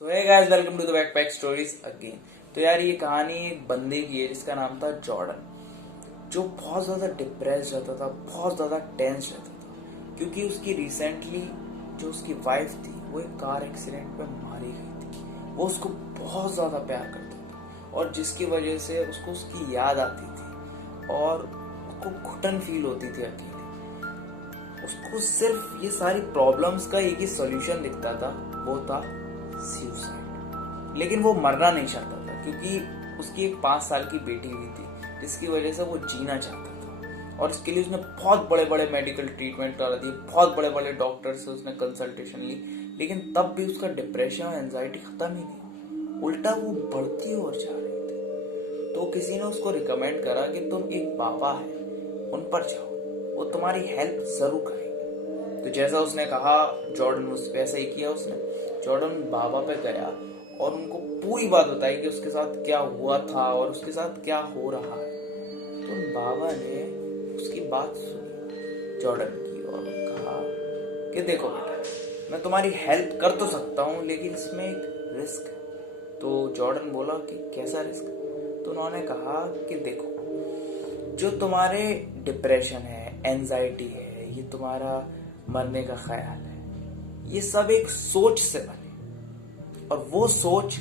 So hey guys, welcome to the backpack stories again. तो यार, ये कहानी एक बंदे की है जिसका नाम था जॉर्डन, जो बहुत ज़्यादा डिप्रेस रहता था, बहुत ज़्यादा टेंस रहता था, क्योंकि उसकी रिसेंटली जो उसकी वाइफ थी वो एक कार एक्सीडेंट में मारी गई थी। वो उसको बहुत ज़्यादा प्यार करता था और जिसकी वजह से उसको उसकी याद आती थी और उसको घुटन फील होती थी अकेले। उसको सिर्फ ये सारी प्रॉब्लम्स का एक ही सॉल्यूशन दिखता था, वो था सुसाइड। लेकिन वो मरना नहीं चाहता था क्योंकि उसकी एक 5 साल की बेटी हुई थी जिसकी वजह से वो जीना चाहता था। और इसके लिए उसने बहुत बड़े बड़े मेडिकल ट्रीटमेंट करा दिए, बहुत बड़े बड़े डॉक्टर से उसने कंसल्टेशन ली, लेकिन तब भी उसका डिप्रेशन और एंजाइटी खत्म ही नहीं, उल्टा वो बढ़ती और जा रही थी। तो किसी ने उसको रिकमेंड करा कि तुम एक बाबा है, उन पर जाओ, वो तुम्हारी हेल्प जरूर करेंगे। तो जैसा उसने कहा, जॉर्डन उस पे ऐसा ही किया। उसने जॉर्डन बाबा पे गया और उनको पूरी बात बताई कि उसके साथ क्या हुआ था और उसके साथ क्या हो रहा है। तो उन बाबा ने उसकी बात सुनी जॉर्डन की और कहा कि देखो बेटा, मैं तुम्हारी हेल्प कर तो सकता हूँ लेकिन इसमें एक रिस्क है। तो जॉर्डन बोला कि कैसा रिस्क? तो उन्होंने कहा कि देखो, जो तुम्हारे डिप्रेशन है, एंजाइटी है, ये तुम्हारा मरने का ख्याल है, ये सब एक सोच से बने और वो सोच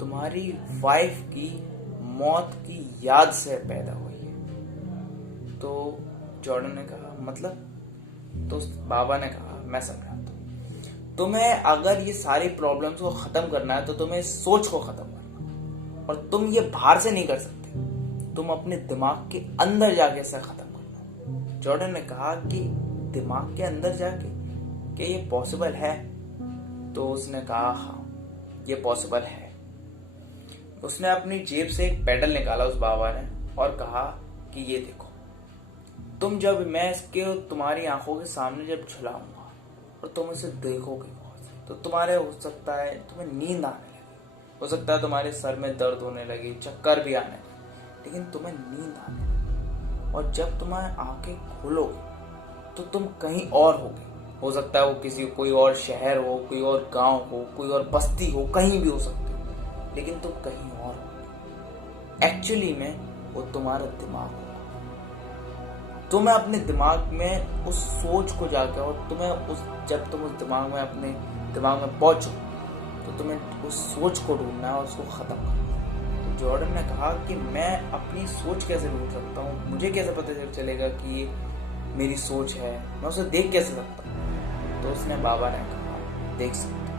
तुम्हारी वाइफ की मौत की याद से पैदा हुई है। तो जॉर्डन ने कहा मतलब? तो बाबा ने कहा मैं समझाता हूँ, तुम्हें अगर ये सारी प्रॉब्लम्स को खत्म करना है तो तुम्हें इस सोच को खत्म करना, और तुम ये बाहर से नहीं कर सकते, तुम अपने दिमाग के अंदर जाके इसे खत्म करना। जॉर्डन ने कहा कि दिमाग के अंदर जाके क्या ये पॉसिबल है? तो उसने कहा हाँ, ये पॉसिबल है। उसने अपनी जेब से एक पेडल निकाला उस बाबा ने और कहा कि ये देखो, तुम जब मैं इसके तुम्हारी आंखों के सामने जब झुलाऊंगा और तुम इसे देखोगे तो तुम्हारे हो सकता है तुम्हें नींद आने लगे, हो सकता है तुम्हारे सर में दर्द होने लगे, चक्कर भी आने लगे, लेकिन तुम्हें नींद आने लगे। और जब तुम्हारी आंखें खोलोगे तो तुम कहीं और होगे। हो सकता है वो कोई और शहर हो, कोई और गांव हो, कोई और बस्ती हो, कहीं भी हो सकते हो, लेकिन तुम कहीं और हो। एक्चुअली में वो तुम्हारा दिमाग होगा। तुम्हें अपने दिमाग में उस सोच को जाकर और जब तुम उस दिमाग में अपने दिमाग में पहुंचो तो तुम्हें उस सोच को ढूंढना है और उसको खत्म करना है। तो जॉर्डन ने कहा कि मैं अपनी सोच कैसे ढूंढ सकता हूँ? मुझे कैसे पता चलेगा कि ये मेरी सोच है? मैं उसे देख कैसे सकता हूँ? तो उसने बाबा ने कहा देख सकते,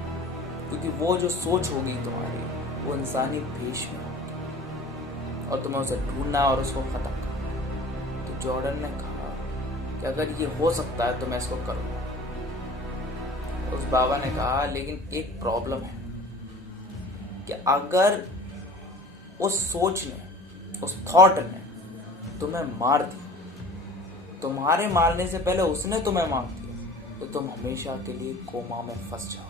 क्योंकि वो जो सोच होगी तुम्हारी वो इंसानी भेष में होगी और तुम्हें उसे ढूंढना और उसको खत्म करना। तो जॉर्डन ने कहा कि अगर ये हो सकता है तो मैं इसको करूँगा। उस बाबा ने कहा लेकिन एक प्रॉब्लम है कि अगर उस सोच ने, उस थॉट ने तुम्हें मार दिया, तुम्हारे मारने से पहले उसने तुम्हें मार दिया, तो तुम हमेशा के लिए कोमा में फंस जाओ।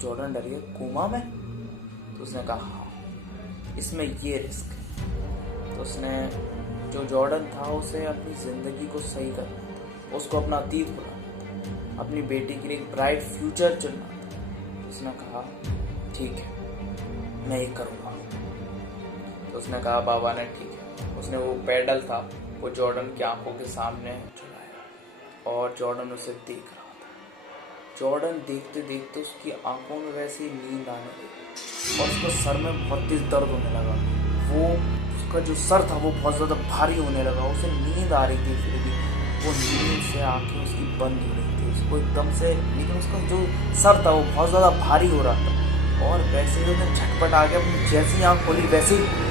जॉर्डन डर गया, कोमा में? तो उसने कहा हाँ, इसमें ये रिस्क है। तो उसने, जो जॉर्डन था, उसे अपनी जिंदगी को सही करना था, उसको अपना अतीत भुलाना था, अपनी बेटी के लिए एक ब्राइट फ्यूचर चुनना था। उसने कहा ठीक है, मैं ये करूँगा। तो उसने कहा, बाबा ने ठीक है। उसने वो पेडल था वो जॉर्डन की आंखों के सामने और जॉर्डन उसे देख रहा था। जॉर्डन देखते देखते उसकी आंखों में वैसे ही नींद आने लगी और उसको सर में बहुत तेज दर्द होने लगा। वो उसका जो सर था वो बहुत ज़्यादा भारी होने लगा। उसे नींद आ रही थी, फिर भी वो नींद से आंखें उसकी बंद हो रही थी उसको एकदम से, लेकिन उसका जो सर था वो बहुत ज़्यादा भारी हो रहा था। और वैसे ही उसने झटपट आके अपनी जैसी आँख खोली वैसे ही